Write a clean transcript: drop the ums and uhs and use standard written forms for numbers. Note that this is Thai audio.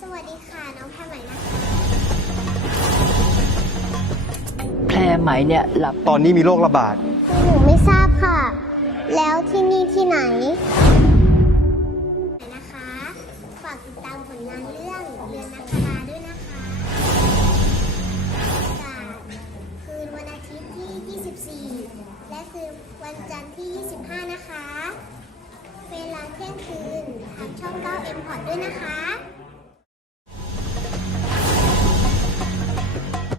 สวัสดีค่ะน้องแพรใหม่นะคะ แพรไหมเนี่ยหลับ ตอนนี้มีโรคระบาด คือหนูไม่ทราบค่ะ แล้วที่นี่ที่ไหนนะคะ ฝากติดตามผลงานเรื่องเรือนนักคราด้วยนะคะจากคืนวันอาทิตย์ที่ 24 และคืนวันจันทร์ที่ 25 นะคะ เวลาเที่ยงคืนทางช่อง 9 M Port ด้วยนะคะ